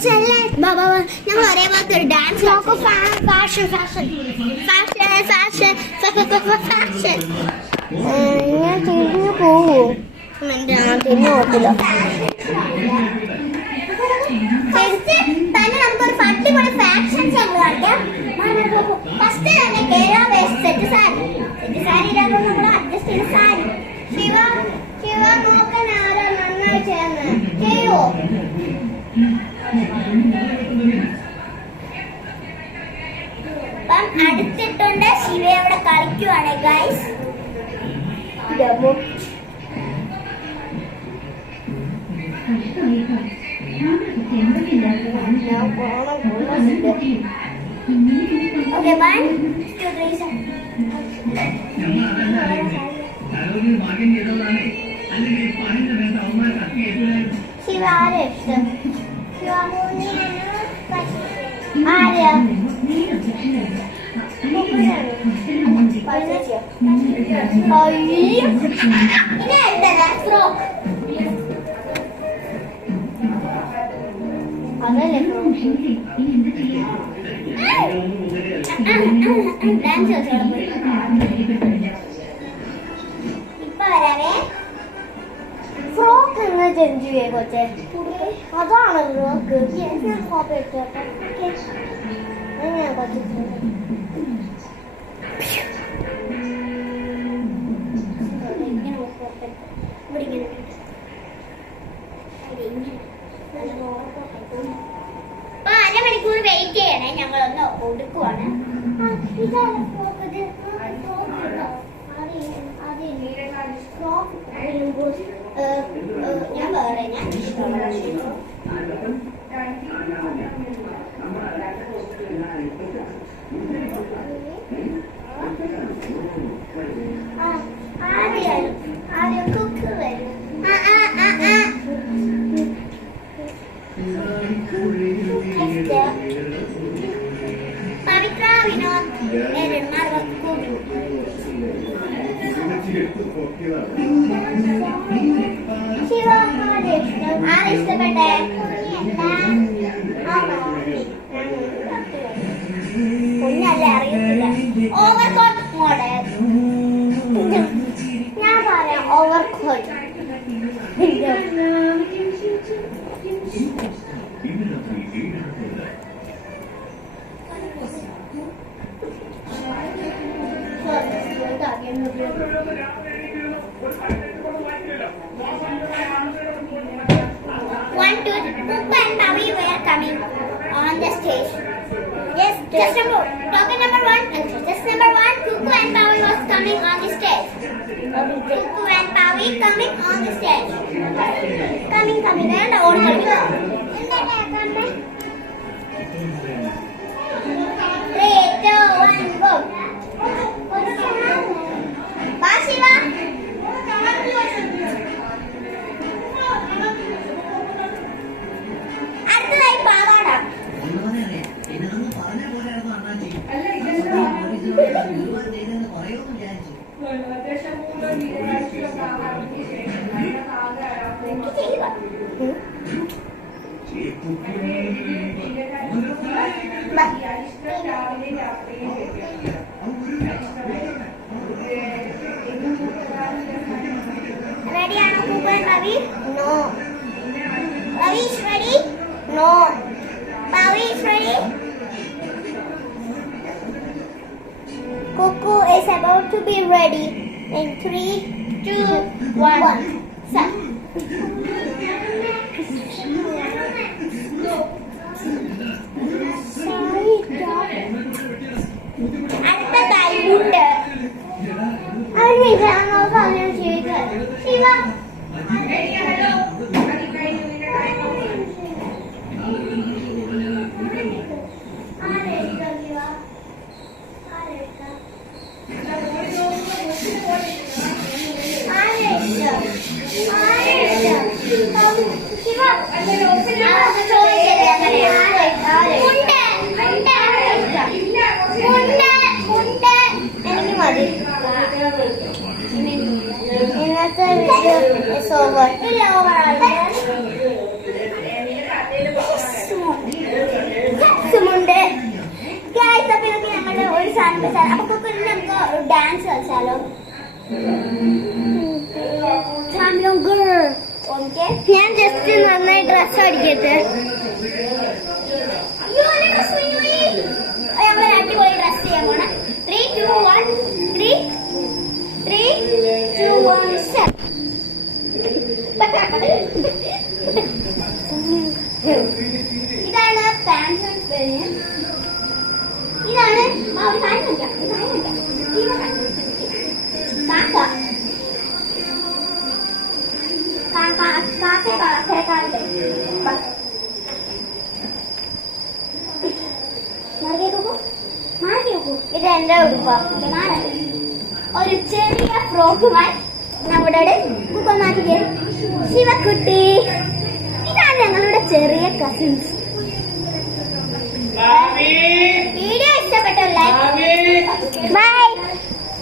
കൊച്ചല്ലേ ഞങ്ങൾ ഒരേപോലത്തെ ഒരു dance fashion fashion fashion fashion fashion ഇങ്ങനെ തിരിഞ്ഞു പോവോ തിരിഞ്ഞു പോകത്തില്ല തന്നെ നമുക്കൊരു അടിപൊളി ഫാഷൻ ഞങ്ങൾ കാണിക്കാം ഫസ്റ്റ് തന്നെ കേരള വേസ്റ്റ് സെറ്റ് സാരി ഇടാകുമ്പോൾ നമ്മൾ അഡ്ജസ്റ്റ് ചെയ്ത സാരി ശിവ നോക്കാൻ ആരാ നന്നായി ചെയ്യുമോ അപ്പം അടുത്തിട്ടുണ്ട് ശിവ അവിടെ കളിക്കുവാണ് ഗൈസ് Okay, 1, 2, 3, 4. ശിവ ആരെ ഇഷ്ടം ആരെയാ ഇനി എന്താ ഫ്രോക്ക് അതല്ലേ ഇപ്പൊ വരാവേ ഫ്രോക്ക് എങ്ങനെ ചേഞ്ച് ചെയ്യേ കൊച്ചെ അതാണ് ഫ്രോക്ക് എങ്ങനെയാ കൊച്ചു അരമണിക്കൂർ വെയിറ്റ് ചെയ്യണേ ഞങ്ങളൊന്ന് ഒടുക്കുവാണ് ഞാൻ വേറെ ആദ്യം കുക്ക് വരും പവിത്ര വിനോദ് ശിവ ആരിഷ്ടപ്പെട്ടെ കുഞ്ഞല്ലേ അറിയത്തില്ല ഓവർകോട്ട് മോഡൽ ഞാൻ പറയാം overcoat One, two, Pupa and Pavi were coming on the stage. Yes, just number token number one. Just number one, Kuku and Pavi was coming on the stage. Kuku and Pavi coming on the stage. Coming. And all coming. 3, 2, 1, go. Bye, Shiva. അടുത്തതായി പാവാട റെഡിയാണോ Kukku Ravi no Ravi is ready? No. Pavi is ready? Kuku is about to be ready. In 3, 2, 1. Start. അടുത്തതായി ഉണ്ട് ശിവ ഇന്നത്തെ video is over. അപ്പൊ കുക്കുവിന് നമുക്ക് dance കളിച്ചാലോ? Champion girl. ഓക്കെ, ഞാൻ ജസ്റ്റ് നന്നായി ഡ്രസ് അടിക്കട്ടെ. ഞങ്ങൾ അടിപൊളി ഡ്രസ് ചെയ്യാൻ പോണ. 3, 2, 1. 3, 2, 1 set. ഇതാണ് പാൻറ്. ഇതാണ് ഒരു കാര്യം നോക്കാം. ഇത് എന്റെ ഉടുപ്പ. ഒരു ചെറിയ ഫ്രോക്കുമായി നമ്മുടെ കുക്കമാറ്റിക്ക് ശിവക്കുട്ടി. ഇതാണ് ഞങ്ങളുടെ ചെറിയ കസിൻസ്.